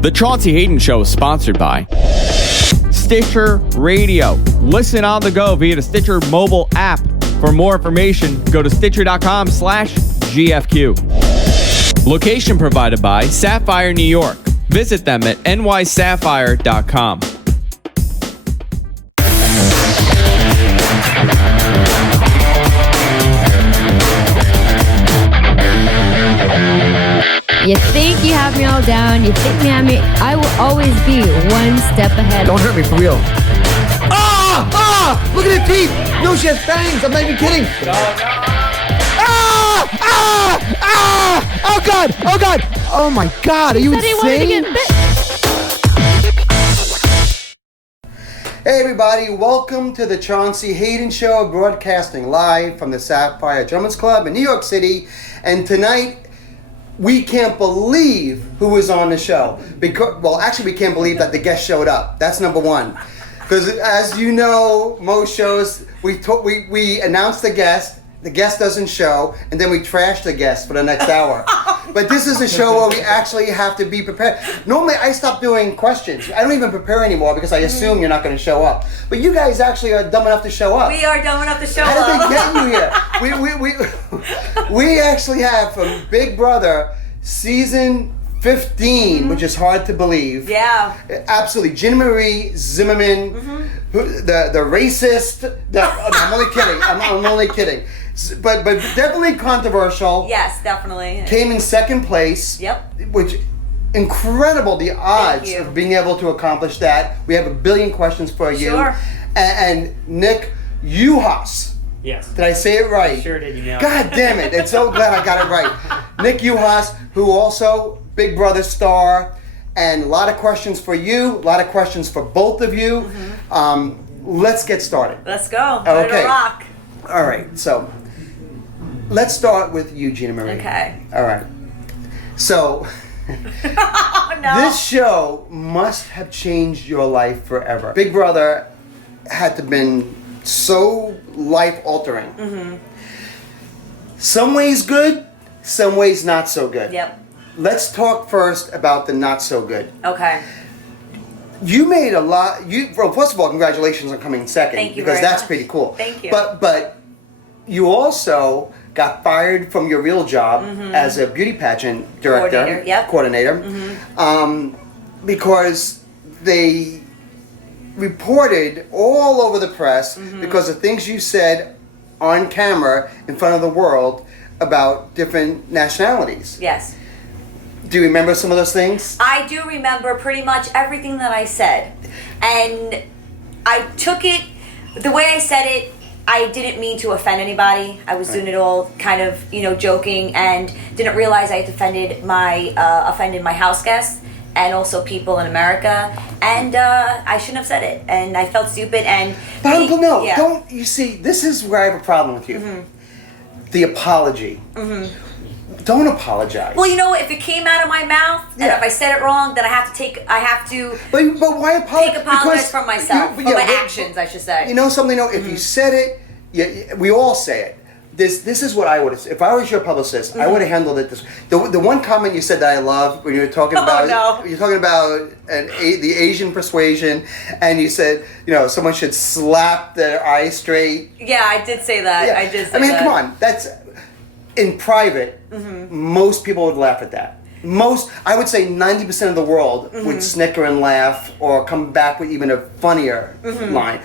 The Chauncey Hayden Show is sponsored by Stitcher Radio. Listen on the go via the Stitcher mobile app. For more information, go to Stitcher.com/GFQ. Location provided by Sapphire New York. Visit them at nysapphire.com. You think you have me all down, you think you have me, I will always be one step ahead. Don't hurt me, for real. Ah! Ah! Look at her teeth! No, she has fangs! I'm not even kidding! Ah! Ah! Ah! Oh God! Oh God! Oh my God! Are you insane? Hey everybody, welcome to the Chauncey Hayden Show, broadcasting live from the Sapphire Gentlemen's Club in New York City. And tonight, we can't believe who was on the show. Actually, we can't believe that the guest showed up. That's number one. Because as you know, most shows, we announce the guest doesn't show, and then we trash the guest for the next hour. But this is a show where we actually have to be prepared. Normally, I stop doing questions. I don't even prepare anymore because I assume you're not going to show up. But you guys actually are dumb enough to show up. We are dumb enough to show up. How did they get you here? We actually have from Big Brother season 15, which is hard to believe. Yeah. Absolutely. GinaMarie, Zimmerman, the racist. I'm only kidding. I'm only kidding. But definitely controversial. Yes, definitely. Came in second place. Yep. Which, incredible the odds of being able to accomplish that. We have a billion questions for you. Sure. And Nick Uhas. Yes. Did I say it right? Sure did, you know. God damn it. It's so glad I got it right. Nick Uhas, who also Big Brother star, and a lot of questions for you, a lot of questions for both of you. Let's get started. Let's go. Ready to rock. All right, so let's start with you, GinaMarie. Okay. All right. So, This show must have changed your life forever. Big Brother had to have been so life-altering. Some ways good, some ways not so good. Yep. Let's talk first about the not so good. Okay. You made a lot. Well, first of all, congratulations on coming second. Thank you because very that's much. pretty cool. Thank you. But you also got fired from your real job as a beauty pageant director, coordinator, because they reported all over the press because of things you said on camera in front of the world about different nationalities. Yes. Do you remember some of those things? I do remember pretty much everything that I said. And I took it, the way I said it, I didn't mean to offend anybody. I was doing it all kind of, joking, and didn't realize I had offended my house guests and also people in America. And I shouldn't have said it. And I felt stupid. And don't. You see, this is where I have a problem with you. The apology. Don't apologize. Well, if it came out of my mouth and if I said it wrong, then I have to. But why apologize? Take apologize for myself, for my actions, I should say. You know something? No, if you said it, we all say it. This is what I would have. If I was your publicist, I would have handled it this. The one comment you said that I love when you were talking about you're talking about the Asian persuasion, and you said someone should slap their eye straight. Yeah, I did say that. Yeah. I just. I mean, come on, that's. In private, most people would laugh at that. I would say 90% of the world would snicker and laugh or come back with even a funnier line.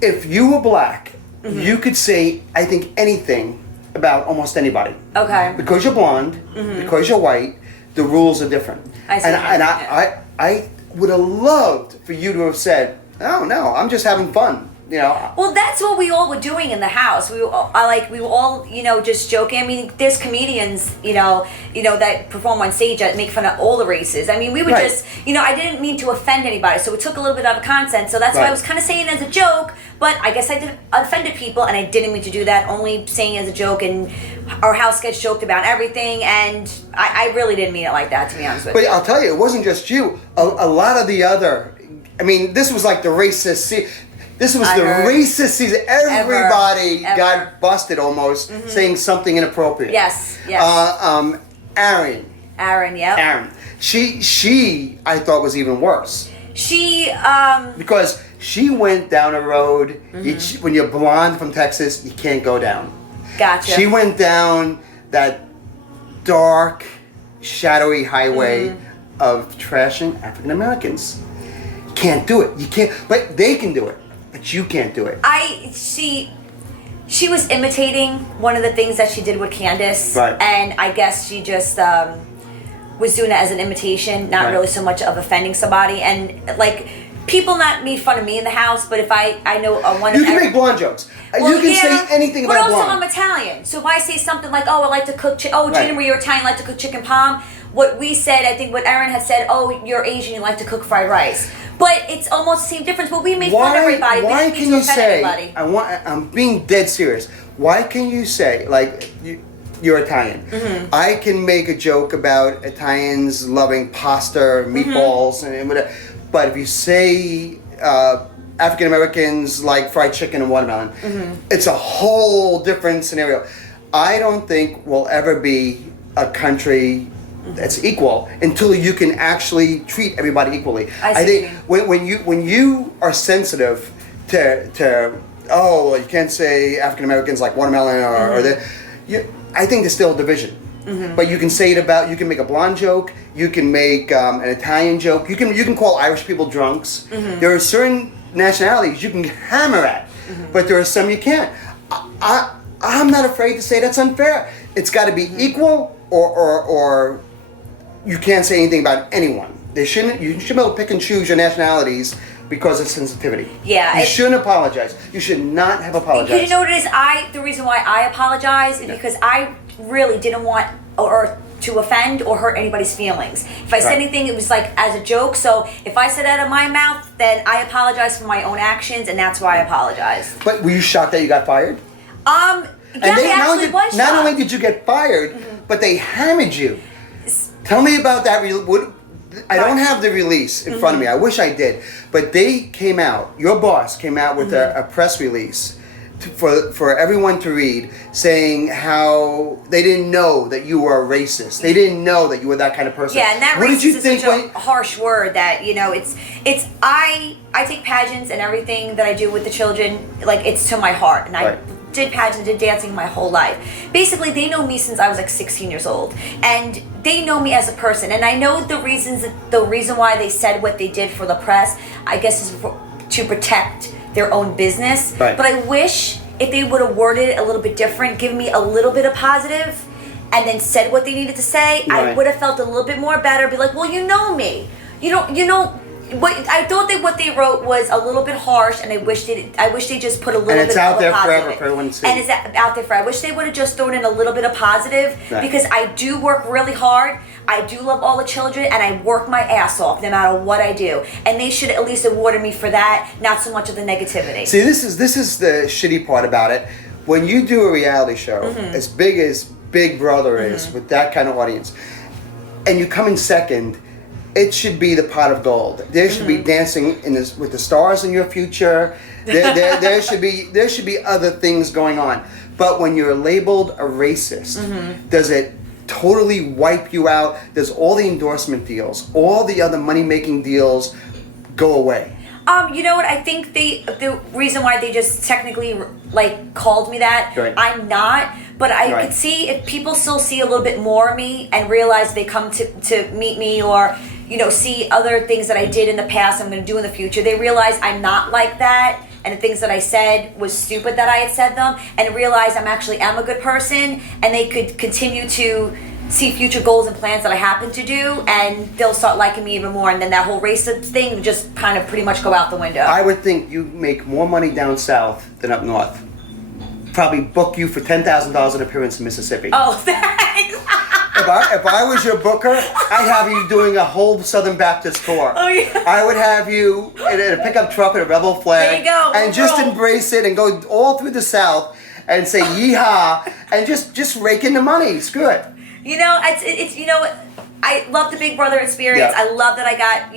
If you were black, you could say, I think, anything about almost anybody. Okay. Because you're blonde, because you're white, the rules are different. I see. I would have loved for you to have said, oh, no, I'm just having fun. Well, that's what we all were doing in the house. We were all, just joking. I mean, there's comedians, that perform on stage that make fun of all the races. I mean, we would just, I didn't mean to offend anybody, so it took a little bit out of content. So that's why I was kind of saying it as a joke, but I guess I offended people, and I didn't mean to do that. Only saying it as a joke, and our house gets joked about everything, and I really didn't mean it like that, to be honest with you. But I'll tell you, it wasn't just you. A lot of the other, I mean, this was like the racist. This was racist season. Everybody got busted almost saying something inappropriate. Yes. Aaron, Aaron, yep. Aaron. She I thought was even worse. She, Because she went down a road, when you're blonde from Texas, you can't go down. Gotcha. She went down that dark, shadowy highway of trashing African Americans. You can't do it. You can't, but they can do it. But you can't do it. She was imitating one of the things that she did with Candace. Right. And I guess she just was doing it as an imitation, not really so much of offending somebody. And like, people not made fun of me in the house, but if I know one You of can make blonde jokes. You can say anything about blonde. But also I'm Italian. So if I say something like, oh, I like to cook GinaMarie, you're Italian, like to cook chicken palm. What we said, I think what Aaron had said, oh, you're Asian, you like to cook fried rice. But it's almost the same difference. But we made fun of everybody. Why We didn't can mean to you offend say, everybody. I'm being dead serious. Why can you say, like, you're Italian. I can make a joke about Italians loving pasta, meatballs, and whatever. But if you say African Americans like fried chicken and watermelon, it's a whole different scenario. I don't think we'll ever be a country that's equal until you can actually treat everybody equally. I think when you are sensitive to oh, you can't say African Americans like watermelon or that. I think there's still a division. But you can say it about, you can make a blonde joke, you can make an Italian joke, you can call Irish people drunks. There are certain nationalities you can hammer at, but there are some you can't. I'm not afraid to say that's unfair. It's got to be equal, or you can't say anything about anyone. You shouldn't be able to pick and choose your nationalities because of sensitivity. Yeah. You shouldn't apologize. You should not have apologized. You know what it is? The reason why I apologize is because I really didn't want or to offend or hurt anybody's feelings. If I said anything, it was like as a joke. So if I said out of my mouth, then I apologize for my own actions, and that's why I apologized. But were you shocked that you got fired? Yeah, I actually was shocked. Not only did you get fired, but they hammered you. Tell me about that. I don't have the release in front of me. I wish I did. But they came out, your boss came out with a press release for everyone to read, saying how they didn't know that you were a racist. They didn't know that you were that kind of person. Yeah, and that what racist did you is think such a harsh word that, I take pageants and everything that I do with the children, like, it's to my heart. And I did pageants, did dancing my whole life. Basically, they know me since I was like 16 years old. And they know me as a person. And I know the reason why they said what they did for the press, I guess, is to protect their own business. Right. But I wish if they would have worded it a little bit different, given me a little bit of positive, and then said what they needed to say, I would have felt a little bit more better. Be like, well, you know me. You know. I thought that what they wrote was a little bit harsh, and I wish they just put a little bit of positive. And it's out there forever for everyone to see. And it's out there forever. I wish they would have just thrown in a little bit of positive, because I do work really hard. I do love all the children, and I work my ass off no matter what I do. And they should at least award me for that, not so much of the negativity. See, this is the shitty part about it. When you do a reality show as big as Big Brother is, with that kind of audience, and you come in second, it should be the pot of gold. There should be dancing with the stars in your future. There should be other things going on. But when you're labeled a racist, does it totally wipe you out? Does all the endorsement deals, all the other money-making deals go away? You know what? I think the reason why they just technically called me that, I'm not. But I could see if people still see a little bit more of me and realize they come to meet me, or see other things that I did in the past I'm going to do in the future. They realize I'm not like that, and the things that I said was stupid that I had said them, and realize I'm a good person, and they could continue to see future goals and plans that I happen to do, and they'll start liking me even more, and then that whole racist thing would just kind of pretty much go out the window. I would think you make more money down south than up north. Probably book you for $10,000 an appearance in Mississippi. Oh, thanks. If I was your booker, I'd have you doing a whole Southern Baptist tour. Oh, yeah. I would have you in a pickup truck with a rebel flag. There you go. And just embrace it and go all through the South and say yeehaw and just rake in the money. It's good. It's I love the Big Brother experience. Yeah. I love that I got,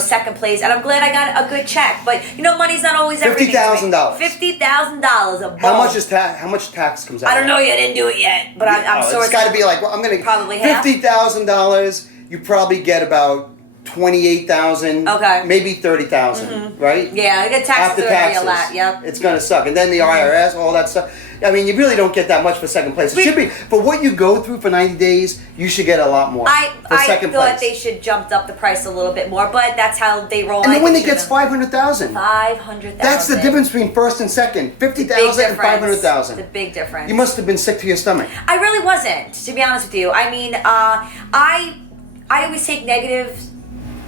second place, and I'm glad I got a good check. But money's not always everything. $50,000. $50,000 a month. How much tax comes out? I don't know yet. I didn't do it yet, but I'm sure it's got to be like, well, I'm going to probably half. $50,000. You probably get about 28,000. Okay. Maybe 30,000. Right? Yeah, the taxes are going to be a lot. Yep. It's going to suck, and then the IRS, all that stuff. I mean, you really don't get that much for second place. It should be for what you go through for 90 days. You should get a lot more. I second thought place. they should jumped up the price a little bit more, but that's how they roll. And then when it gets 500,000. 500,000. That's the difference between first and second. 50,000 and 500,000. The big difference. You must have been sick to your stomach. I really wasn't, to be honest with you. I mean, I always take negative,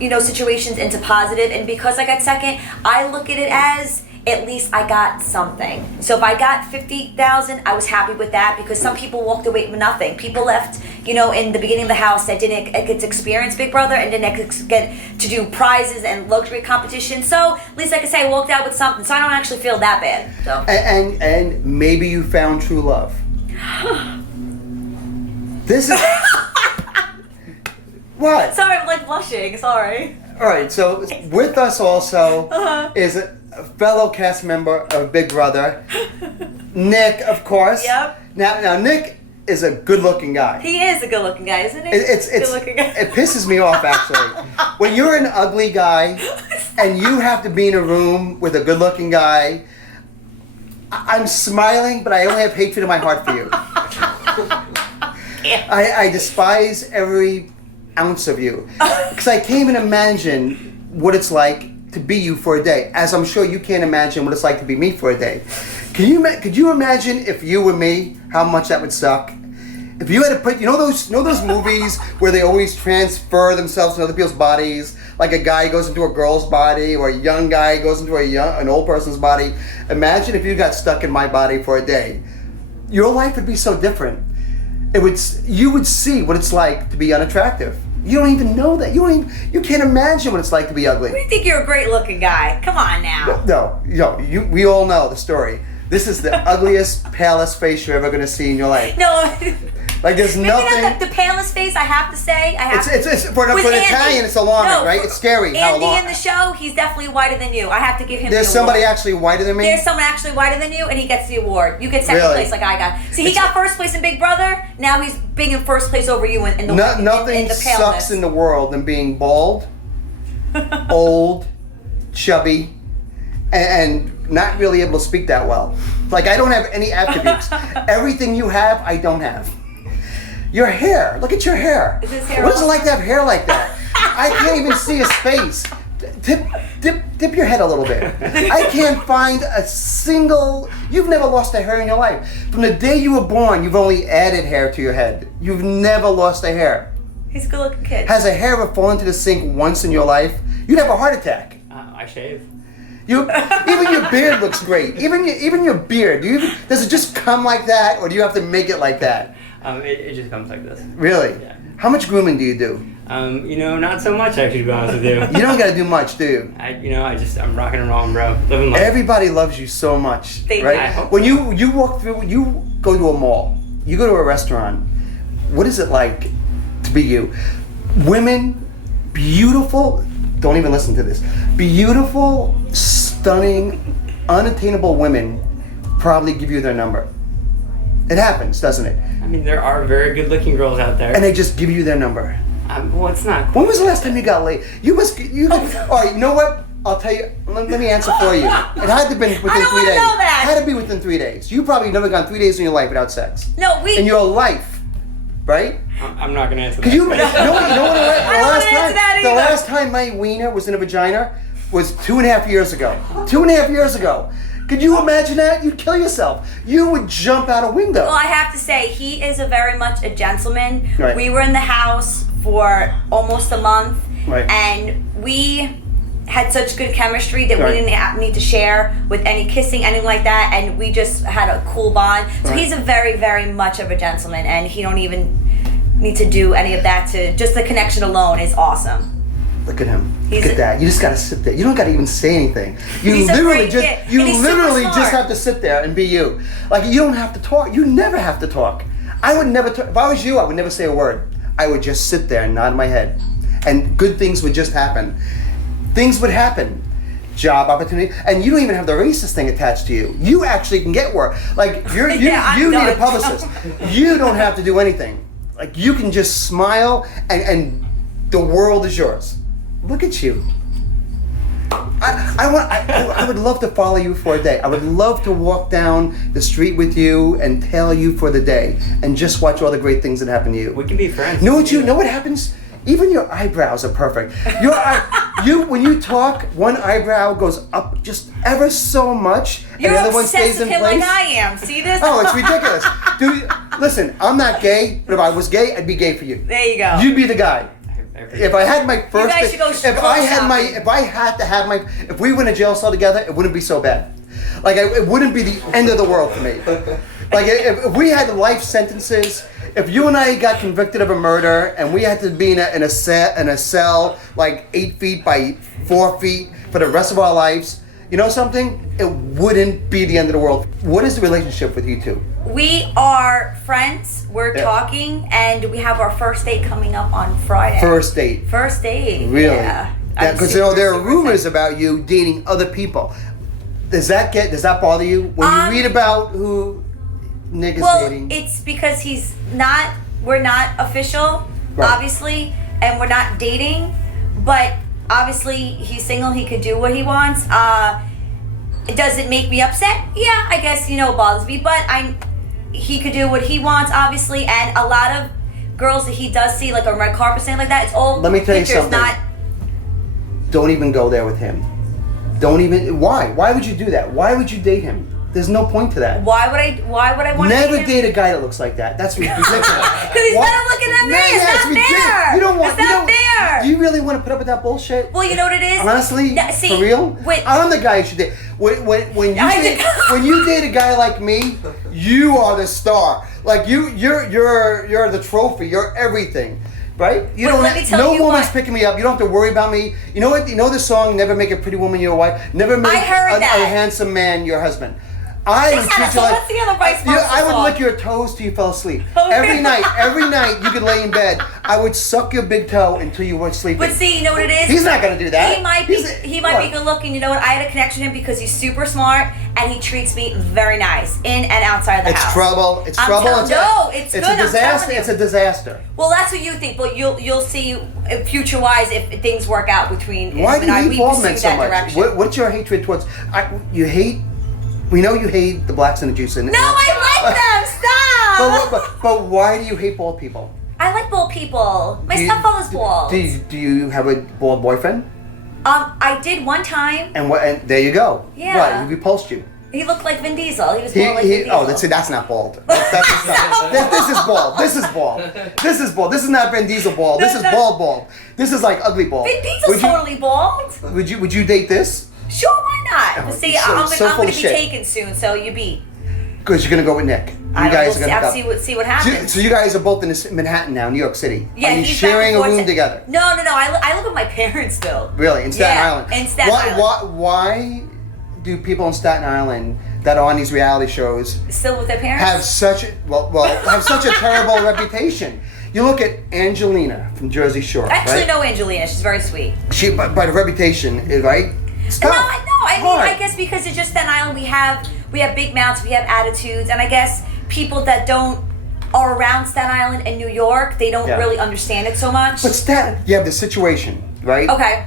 situations into positive, and because I got second, I look at it as at least I got something. So if I got 50,000, I was happy with that, because some people walked away with nothing. People left, in the beginning of the house that didn't get to experience Big Brother and didn't get to do prizes and luxury competition. So at least I could say I walked out with something. So I don't actually feel that bad. So and maybe you found true love. This is what? Sorry, I'm like blushing. Sorry. All right. So with us also is a fellow cast member of Big Brother, Nick, of course. Yep. Now Nick is a good-looking guy. He is a good-looking guy, isn't he? It's good-looking guy. It pisses me off, actually. When you're an ugly guy and you have to be in a room with a good-looking guy, I'm smiling, but I only have hatred in my heart for you. I despise every ounce of you, because I can't even imagine what it's like to be you for a day, as I'm sure you can't imagine what it's like to be me for a day. Could you imagine if you were me, how much that would suck? If you had to put, those movies where they always transfer themselves to other people's bodies, like a guy goes into a girl's body or a young guy goes into an old person's body. Imagine if you got stuck in my body for a day. Your life would be so different. You would see what it's like to be unattractive. You don't even know that. You can't imagine what it's like to be ugly. We think you're a great-looking guy. Come on now. No. We all know the story. This is the ugliest, palest face you're ever going to see in your life. No. Like there's maybe nothing. Not the palest face. I have to say. It's for an Italian. It's alarming, right? It's scary. Andy in the show, he's definitely whiter than you. I have to give him. There's the somebody award. actually whiter than me. There's someone actually whiter than you, and he gets the award. You get second Really? place, like I got. See, he got first place in Big Brother. Now he's being in first place over you in the nothing in the paleness. sucks in the world than being bald, old, chubby, and not really able to speak that well. Like I don't have any attributes. Everything you have, I don't have. Your hair. Look at your hair. Is his hair what is it like to have hair like that? I can't even see his face. Dip your head a little bit. I can't find a single. You've never lost a hair in your life. From the day you were born, you've only added hair to your head. You've never lost a hair. He's a good-looking kid. Has a hair ever fallen into the sink once in your life? You'd have a heart attack. I shave. Even your beard looks great. Even your beard. Does it just come like that, or do you have to make it like that? It just comes like this. Really? Yeah. How much grooming do you do? Not so much actually, to be honest with you. You don't got to do much, do you? I'm rocking and rolling, bro. Living life. Everybody loves you so much, right? I hope When you walk through, you go to a mall, you go to a restaurant. What is it like to be you? Women, beautiful. Don't even listen to this. Beautiful, stunning, unattainable women probably give you their number. It happens, doesn't it? I mean, there are very good-looking girls out there. And they just give you their number. Well, it's not. When was the last time you got laid? All right, you know what? I'll tell you. Let me answer for you. It had to have been within 3 days. I don't want to know that. It had to be within 3 days. You probably never gone 3 days in your life without sex. No, In your life, right? I'm not gonna answer that. Because you know what? I don't want to answer that The either. last time my wiener was in a vagina was 2.5 years ago. 2.5 years ago. Could you imagine that? You'd kill yourself. You would jump out a window. Well, I have to say, he is very much a gentleman. Right. We were in the house for almost a month, Right. and we had such good chemistry that Right. we didn't need to share with any kissing, anything like that, and we just had a cool bond. So Right. he's a very, very much of a gentleman, and he don't even need to do any of that. Just the connection alone is awesome. Look at him. He's Look at that. You just gotta sit there. You don't gotta even say anything. You He's a literally great just kid. And he's super just smart. have to sit there and be you. Like you don't have to talk. You never have to talk. I would never talk. If I was you, I would never say a word. I would just sit there and nod my head. And good things would just happen. things would happen. Job opportunity, and you don't even have the racist thing attached to you. You actually can get work. Like you need a publicist. You don't have to do anything. Like you can just smile, and the world is yours. Look at you. I would love to follow you for a day. I would love to walk down the street with you and tail you for the day, and just watch all the great things that happen to you. We can be friends. Know what happens? Even your eyebrows are perfect. When you talk, one eyebrow goes up just ever so much, and the other one stays in place. You're obsessed with him like I am. See this? Oh, it's ridiculous. Dude, listen, I'm not gay, but if I was gay, I'd be gay for you. There you go. You'd be the guy. If I had my first, you guys should go if we went to jail cell together, it wouldn't be so bad. Like it wouldn't be the end of the world for me. Like if we had life sentences. If you and I got convicted of a murder and we had to be in a cell like 8 feet by 4 feet for the rest of our lives, you know something? It wouldn't be the end of the world. What is the relationship with you two? We are friends. We're talking, and we have our first date coming up on Friday. First date. First date. Really? Yeah. Because there are rumors about you dating other people. Does that bother you when you read about who Nick is dating? Well, it's because we're not official, obviously, and we're not dating, but obviously he's single, he could do what he wants. Does it make me upset? Yeah, I guess, it bothers me, but he could do what he wants, obviously, and a lot of girls that he does see, like on red carpet, something like that, it's all Let me tell pictures, you something. Don't even go there with him. Why? Why would you do that? Why would you date him? There's no point to that. Why would I want to Never date a guy that looks like that. That's ridiculous. Because he's better looking than me. It's not fair. It's not fair. Do you really want to put up with that bullshit? Well, you know what it is? Honestly, for real? I'm the guy you should date. When you date a guy like me, you are the star. Like you're the trophy. You're everything. Right? No woman's picking me up. You don't have to worry about me. You know what? You know the song "Never Make a Pretty Woman Your Wife." Never make a handsome man your husband. I would treat you like I would lick your toes till you fell asleep. Every night you could lay in bed. I would suck your big toe until you weren't sleeping. But see, you know what it is? He's not gonna do that. He might be good looking. You know what? I had a connection with him because he's super smart and he treats me very nice in and outside the house. It's trouble. It's good. It's a disaster. It's a disaster. Well, that's what you think, but you'll see future-wise if things work out between him and I. Why do you hate bald men so much? What's your hatred towards? You hate. We know you hate the blacks and the Jews. No, I like them. Stop. But why do you hate bald people? I like bald people. My stepfather's bald. Do you have a bald boyfriend? I did one time. And there you go. Yeah. Right, he repulsed you. He looked like Vin Diesel. He was more like Vin Diesel. Oh, that's not bald. This is bald. This is bald. This is bald. This is not Vin Diesel bald. This is bald. This is like ugly bald. Vin Diesel's totally bald. Would you date this? Sure, why not? Oh, See, I'm going to be taken soon, so you beat. Because you're going to go with Nick. We'll see what happens. So you guys are both in Manhattan now, New York City. Yeah, are you sharing a room together? No. I live with my parents still. Really? In Staten Island? In Staten Island. Why do people in Staten Island that are on these reality shows still with their parents have such a terrible reputation? You look at Angelina from Jersey Shore. I actually know Angelina. She's very sweet. But her reputation, right? No, I mean, I guess because it's just Staten Island, we have big mouths, we have attitudes, and I guess people that are around Staten Island and New York, they don't really understand it so much. But you have the situation, right? Okay.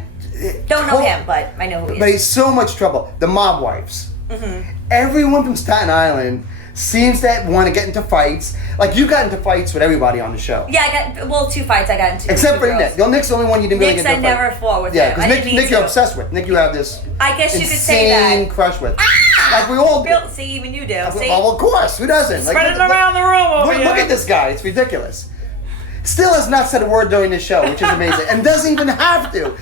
Don't know him, but I know who he is. But he's so much trouble. The mob wives. Mm-hmm. Everyone from Staten Island seems to want to get into fights. Like you got into fights with everybody on the show. Yeah, 2 fights I got into. Except for Nick. Nick's the only one you didn't really get into. Nick's I never fought with him. Yeah, because Nick you're obsessed with. Nick you have this I guess you could say that. insane crush with. Like we all do. See, even you do. See? Well, of course. Who doesn't? Spread it around the room over here. Look at this guy. It's ridiculous. Still has not said a word during this show, which is amazing. And doesn't even have to.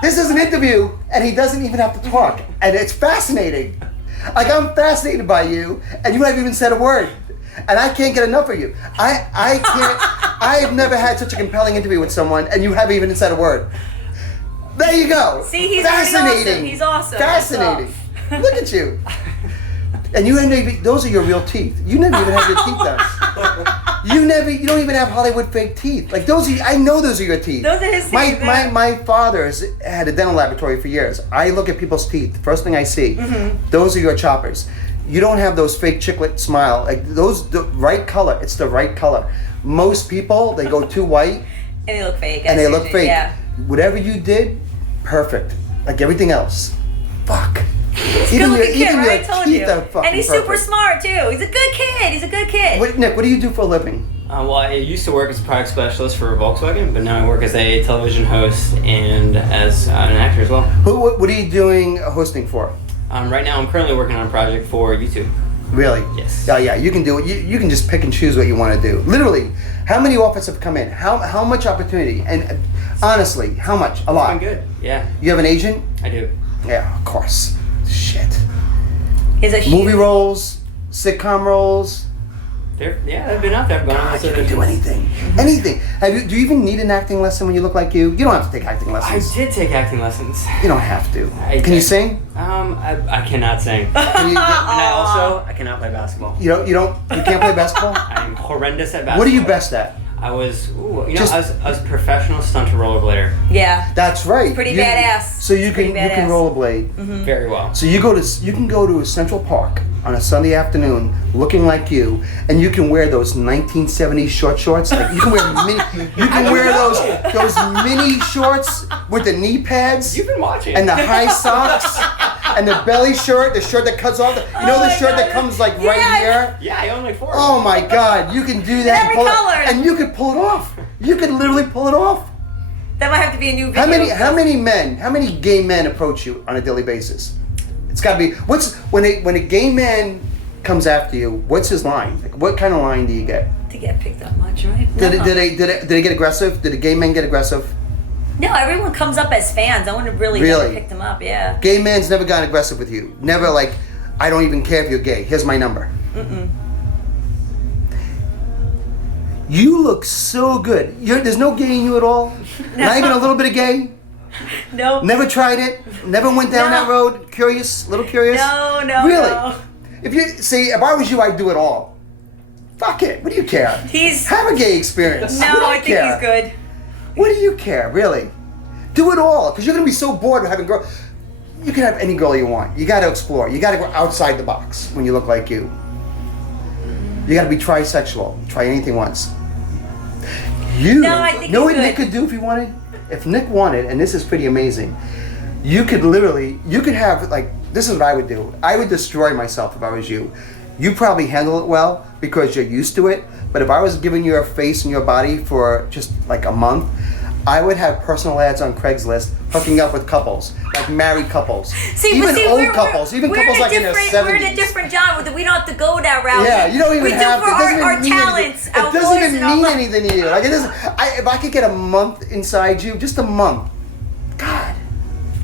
This is an interview, and he doesn't even have to talk. And it's fascinating. Like, I'm fascinated by you, and you haven't even said a word. And I can't get enough of you. I can't. I've never had such a compelling interview with someone, and you haven't even said a word. There you go. See, he's fascinating. Awesome. He's awesome. Fascinating. Look at you. And those are your real teeth. You never even have your teeth done. You don't even have Hollywood fake teeth. Like I know those are your teeth. Those are his teeth. My father has had a dental laboratory for years. I look at people's teeth. First thing I see, those are your choppers. You don't have those fake chiclet smile. Like the right color. It's the right color. Most people, they go too white. And they look fake. And they look fake. Yeah. Whatever you did, perfect. Like everything else. Fuck. He's a good-looking kid, right? I told you. And he's super perfect. smart, too. He's a good kid. Nick, what do you do for a living? Well, I used to work as a product specialist for Volkswagen, but now I work as a television host and as an actor as well. What are you doing hosting for? Right now, I'm currently working on a project for YouTube. Really? Yes. Yeah, you can do it. You can just pick and choose what you want to do. Literally, how many offers have come in? How much opportunity? And honestly, how much? A lot. I'm good. Yeah. You have an agent? I do. Yeah, of course. Shit. He's a Movie roles, sitcom roles. They've been out there. I've gone on You can do anything. Anything. Do you even need an acting lesson when you look like you? You don't have to take acting I lessons. did take acting lessons. You don't have to. I Can you did. sing? I cannot sing. Can you, And I cannot play basketball. you can't play basketball? I'm horrendous at basketball. What are you best at? I was a professional stunt rollerblader. Yeah. That's right. Pretty badass. So you can Pretty badass. rollerblade. Very well. So you can go to Central Park on a Sunday afternoon looking like you, and you can wear those 1970s short shorts. Like you can wear those mini shorts with the knee pads. You've been watching. And the high socks and the belly shirt, the shirt that cuts off. The shirt that comes like right here. Yeah, I own like 4. Oh my God, you can do that. Every pull color. And you can pull it off. You can literally pull it off. That might have to be a new video. How many gay men approach you on a daily basis? It's got to be. When a gay man comes after you? What's his line? Like, what kind of line do you get? To get picked up much, right? Did they get aggressive? Did the gay men get aggressive? No, everyone comes up as fans. I wouldn't really never picked them up. Yeah. Gay men's never gotten aggressive with you. Never like, I don't even care if you're gay. Here's my number. You look so good. There's no gay in you at all? No. Not even a little bit of gay? No. Never tried it? Never went down that road? Curious? Little curious? No. Really? No. If I was you, I'd do it all. Fuck it. What do you care? Have a gay experience. No, I think he's good. What do you care, really? Do it all, because you're going to be so bored of having girls. You can have any girl you want. You got to explore. You got to go outside the box when you look like you. You got to be trisexual. Try anything once. No, I think know what he's Nick good. could do if he wanted? If Nick wanted, and this is pretty amazing, you could have, like, this is what I would do. I would destroy myself if I was you. You probably handle it well because you're used to it, but if I was giving you a face and your body for just like a month, I would have personal ads on Craigslist hooking up with couples, like married couples, even old couples, even couples like in their 70s. We're in a different genre. We don't have to go that route. Yeah, you don't even have to. We do for our talents. It doesn't even mean anything to you. Like it doesn't. If I could get a month inside you, just a month, God.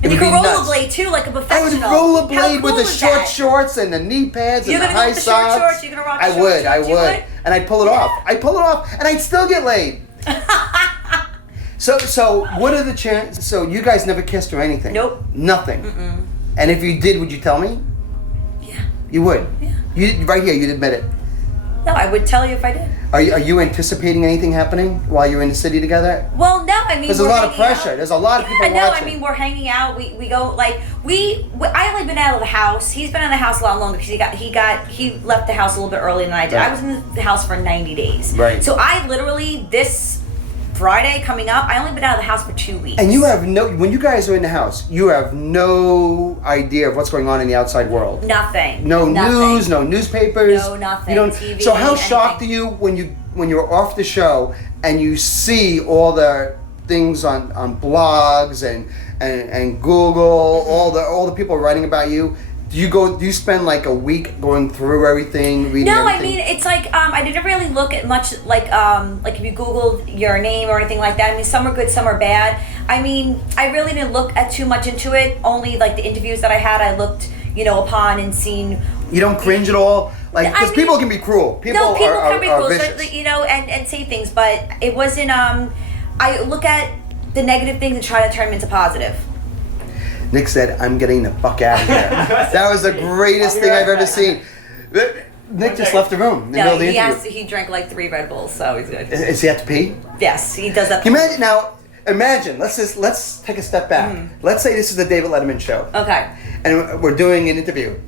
And you can rollerblade too, like a professional. I would rollerblade with the short shorts and the knee pads and the high socks. You're gonna go with the short shorts. You're gonna rock the short shorts. I would, and I'd pull it off. I'd pull it off, and I'd still get laid. So what are the chances? So you guys never kissed or anything? Nope. Nothing. And if you did, would you tell me? Yeah. You would. Yeah. You right here. You'd admit it. No, I would tell you if I did. Are you anticipating anything happening while you're in the city together? Well, no, I mean There's a lot of pressure. There's a lot of people watching. No, I mean we're hanging out. We go like I only been out of the house. He's been in the house a lot longer because he left the house a little bit earlier than I did. Right. I was in the house for 90 days. Right. So I literally this Friday coming up, I only been out of the house for 2 weeks. And you have when you guys are in the house, you have no idea of what's going on in the outside world. Nothing. Nothing. News, no newspapers. No, nothing. You don't. TV, so how anything. shocked are you when you're off the show and you see all the things on blogs and Google, all the people writing about you? Do you spend like a week going through everything, reading everything? I mean it's like I didn't really look at much like if you Googled your name or anything like that. I mean some are good, some are bad. I mean I really didn't look at too much into it. Only like the interviews that I had, I looked upon and seen. You don't cringe at all, like because people can be cruel. People can be cruel, vicious. and say things, but it wasn't. I look at the negative things and try to turn them into positive. Nick said, "I'm getting the fuck out of here." That was the greatest thing I've ever seen. Nick just left the room in the middle of the interview. He drank like 3 Red Bulls, so he's good. Is he have to pee? Yes, he does that. Imagine. Let's take a step back. Let's say this is the David Letterman show. Okay. And we're doing an interview.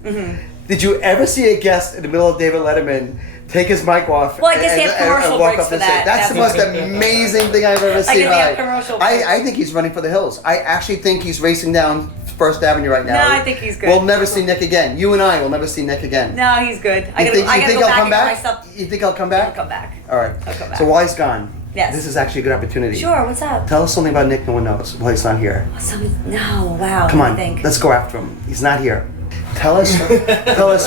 Did you ever see a guest in the middle of David Letterman take his mic off? Well, I guess they have commercial breaks for that. That's the most amazing thing I've ever seen. I guess they have commercial breaks. I think he's running for the hills. I actually think he's racing down First Avenue right now. No, I think he's good. We'll never see Nick again. You and I will never see Nick again. No, he's good. I gotta go back come back? and get my stuff. You think I'll come back? I'll come back. All right. I'll come back. So while he's gone, Yes. this is actually a good opportunity. Sure, what's up? Tell us something about Nick no one knows while he's not here. No, wow. Come on, think. let's go after him. He's not here. Tell us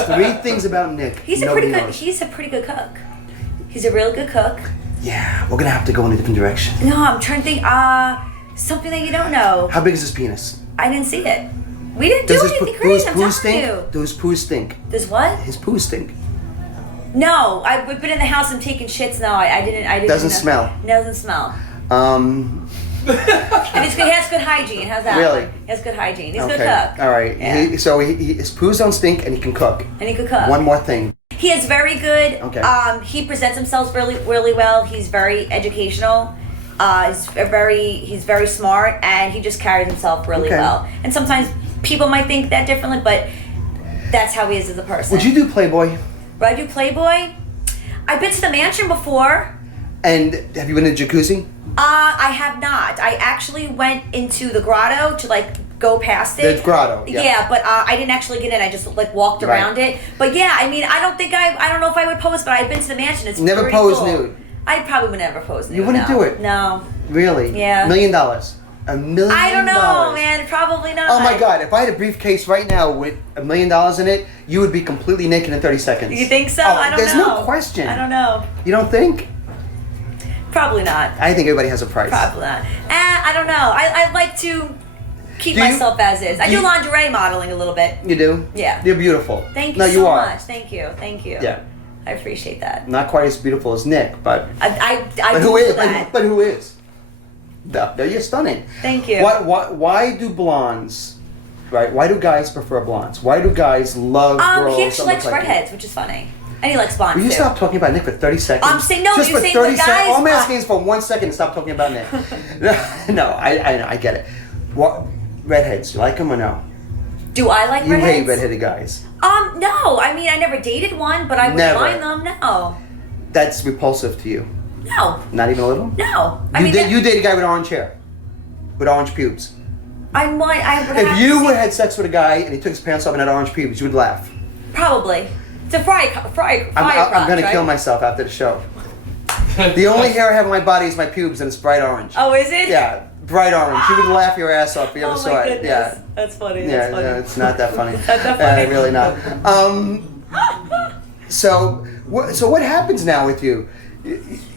3 things about Nick. He's a pretty good cook. He's a real good cook. Yeah, we're gonna have to go in a different direction. No, I'm trying to think. Something that you don't know. How big is his penis? I didn't see it. We didn't do anything crazy. I'm telling you. Do his poos stink? Does what? His poos stink. No, I've been in the house and taking shits. No, I didn't. Doesn't smell. Doesn't smell. Um. And he has good hygiene. How's that? Really? He has good hygiene. He's a Okay. good cook. All right. Yeah. His poos don't stink, and he can cook. And he could cook. One more thing. He is very good. Okay. He presents himself really, really well. He's very educational. He's very smart, and he just carries himself really well. And sometimes people might think that differently, but that's how he is as a person. Would you do Playboy? Would I do Playboy? I've been to the mansion before. And have you been in a jacuzzi? I have not. I actually went into the grotto to go past it. The grotto. Yeah. Yeah, but I didn't actually get in. I just walked around it. But yeah, I mean, I don't know if I would pose, but I've been to the mansion. It's Never pretty pose cool. nude. I probably would never pose nude. You wouldn't do it? No. Really? Yeah. $1 million. $1 million. I don't know, man. Probably not. Oh my God! If I had a briefcase right now with $1 million in it, you would be completely naked in 30 seconds. You think so? Oh, I don't know. There's no question. I don't know. You don't think? Probably not. I think everybody has a price. Probably not. I don't know. I'd like to keep myself as is. I do lingerie modeling a little bit. You do? Yeah. You're beautiful. Thank you no, so you are. much. Thank you. Yeah. I appreciate that. Not quite as beautiful as Nick, but I but do who is? that. But who is? No, you're stunning. Thank you. Why do blondes? Right? Why do guys prefer blondes? Why do guys love girls? He actually that likes look like you? redheads, which is funny. And he likes blondes Will you too. stop talking about Nick for 30 seconds? I'm saying no. Just You're for saying 30 the guys. seconds. All I'm asking is for 1 second to stop talking about Nick. No, I get it. What redheads? You like them or no? Do I like You redheads? hate redheaded guys. No. I mean, I never dated one, but I would Never. mind them. No. That's repulsive to you. No. Not even a little. No. You date a guy with orange hair, with orange pubes. I would have If to you see- would had sex with a guy and he took his pants off and had orange pubes, you would laugh. Probably. It's a fry I'm gonna kill myself after the show. The only hair I have on my body is my pubes, and it's bright orange. Oh, is it? Yeah, bright orange. You would laugh your ass off if you ever Oh saw my it. goodness. Yeah. That's funny. Yeah, That's funny. no, it's not that funny. Not that funny? Really not. So what happens now with you?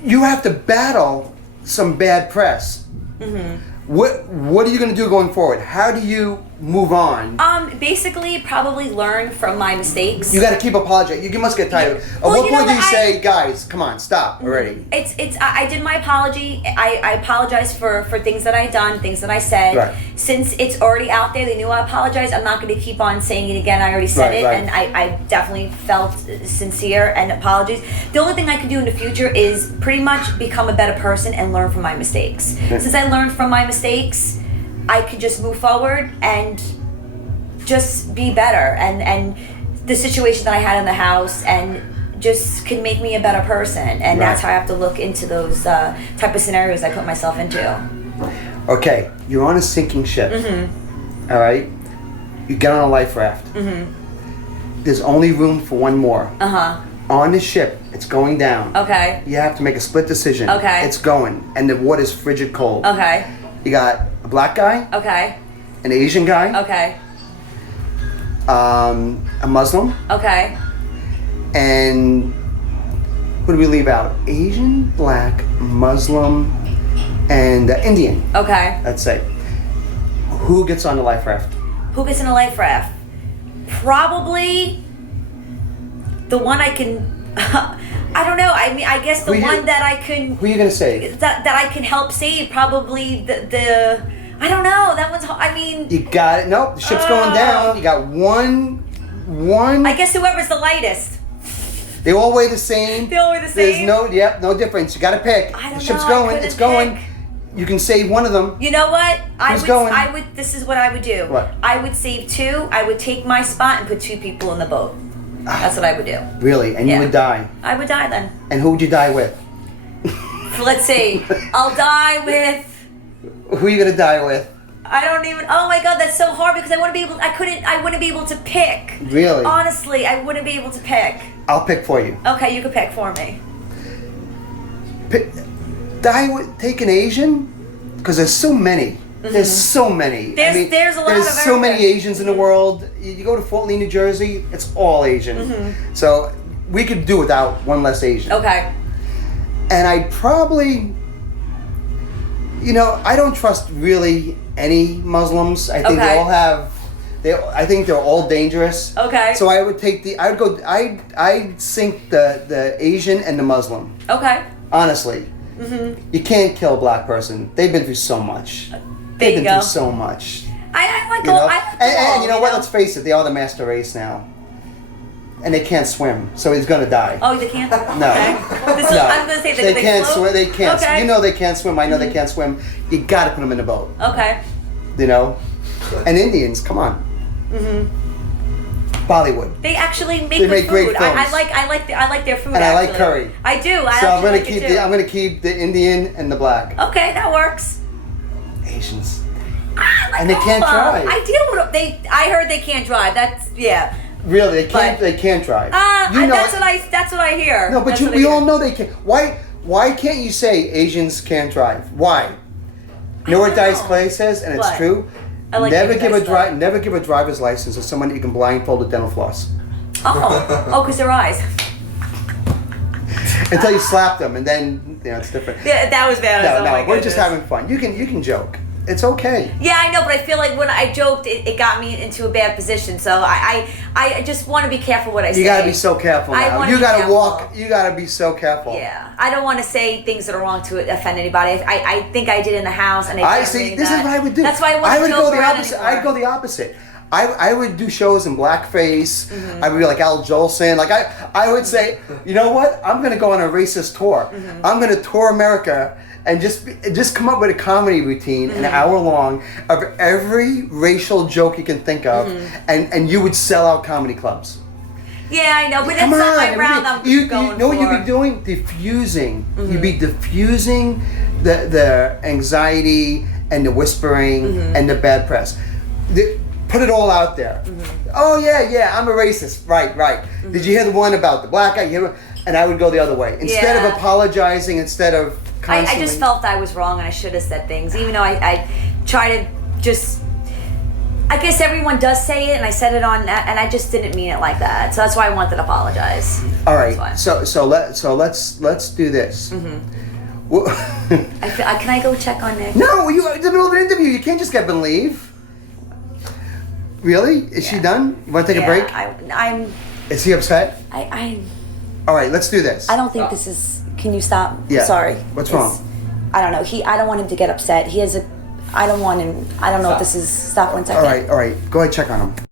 You have to battle some bad press. Mm-hmm. What are you going to do going forward? How do you move on? Basically, probably learn from my mistakes. You got to keep apologizing. You must get tired. At Well, what you know point do you what, say, guys, come on, stop already? I did my apology. I apologize for things that I done, things that I said. Right. Since it's already out there, they knew I apologized. I'm not going to keep on saying it again. I already said it, Right. and I definitely felt sincere and apologies. The only thing I can do in the future is pretty much become a better person and learn from my mistakes. Since I learned from my mistakes, I could just move forward and just be better. And the situation that I had in the house and just can make me a better person. And that's how I have to look into those type of scenarios I put myself into. Okay, you're on a sinking ship. Mm-hmm. All right? You get on a life raft. Mm-hmm. There's only room for one more. Uh-huh. On the ship, it's going down. Okay. You have to make a split decision. Okay. It's going, and the water's frigid cold. Okay. You got a black guy, Okay. an Asian guy, Okay. a Muslim, Okay. and who do we leave out? Asian, black, Muslim, and Indian. Okay. Let's say. Who gets on the life raft? Who gets in a life raft? Probably the one I can. I don't know. I mean, I guess the one that I can. Who are you gonna save? That I can help save. Probably the. I don't know. That one's. I mean. You got it. Nope, the ship's going down. You got one. I guess whoever's the lightest. They all weigh the same. They all weigh the There's same? no difference. You got to pick. I don't The ship's know, I going. couldn't It's going. pick. You can save one of them. You know what? Who's going? I would. This is what I would do. What? I would save 2. I would take my spot and put 2 people in the boat. That's what I would do. Really? And Yeah. you would die. I would die then. And who would you die with? So let's see. I'll die with. Who are you gonna die with? I don't even. Oh my God, that's so hard because I wouldn't be able. I wouldn't be able to pick. Really? Honestly, I wouldn't be able to pick. I'll pick for you. Okay, you could pick for me. Take an Asian? Because there's so many. There's so many. There's a lot There's of so many Americans. Asians in the world. You go to Fort Lee, New Jersey, it's all Asian. So we could do without one less Asian. Okay. And I'd probably, I don't trust really any Muslims. I think Okay. they all have. I think they're all dangerous. Okay. So I would take I'd sink the Asian and the Muslim. Okay. Honestly. You can't kill a black person. They've been through so much. They've been through so much. I like You all. know? I like And you know what? know? Let's face it. They are the master race now. And they can't swim, so he's gonna die. Oh, they can't. No. Okay. This is, No. I'm gonna say that they can't float? swim. They can't. Okay. You know they can't swim. I know they can't swim. You gotta put them in the boat. Okay. And Indians, come on. Bollywood. They actually make They good make food. great I films. like their food. And I like actually. curry. I do. I So I'm actually gonna like keep it too. I'm gonna keep the Indian and the black. Okay, that works. Asians. I like And they all can't of them. drive. I deal with them. I heard they can't drive. That's yeah. Really, they can't. But- They can't drive. That's what I hear. No, but That's what I we hear. all know they can. Why can't you say Asians can't drive? Why? You know what don't Dice know. Clay says, and it's What? true. I like Never Dice give a Clay. never give a driver's license to someone you can blindfold with dental floss Oh, because their eyes. until you slap them, and then it's different. Yeah, that was bad. No, Oh no, my we're just goodness. having fun. You can joke. It's okay. Yeah, I know, but I feel like when I joked, it got me into a bad position. So I just want to be careful what I say. You gotta be so careful I now. wanna You be gotta careful. walk. You gotta be so careful. Yeah, I don't want to say things that are wrong to offend anybody. I think I did in the house, and I see. This is what I would do. That's why I would wouldn't go joke the around opposite. anymore. I'd go the opposite. I would do shows in blackface. Mm-hmm. I would be like Al Jolson. Like I would say, you know what? I'm gonna go on a racist tour. Mm-hmm. I'm gonna tour America and just come up with a comedy routine, Mm-hmm. an hour long, of every racial joke you can think of, Mm-hmm. and you would sell out comedy clubs. Yeah, I know, but that's Come not on, my round. I'm you going know what for. you'd be doing? Diffusing. Mm-hmm. You'd be diffusing the anxiety and the whispering Mm-hmm. and the bad press. Put it all out there. Mm-hmm. Oh yeah, I'm a racist. Right. Did you hear the one about the black guy? And I would go the other way. Instead of Yeah. apologizing, instead of I constantly... just felt I was wrong, and I should have said things, even though I try to just. I guess everyone does say it, and I said it on that, and I just didn't mean it like that. So that's why I wanted to apologize. All That's right. why. So let's do this. Mm-hmm. Can I go check on Nick? No, you're in the middle of an interview. You can't just get up and leave. Really? Is she done? You want to take a break? I'm. Is he upset? I All right, let's do this. don't think this is. Can you stop? Yeah. Sorry. What's It's- wrong? I don't know. I don't want him to get upset. He has a. I don't want him. I don't know if this is. Stop 1 second. All right. Go ahead, check on him.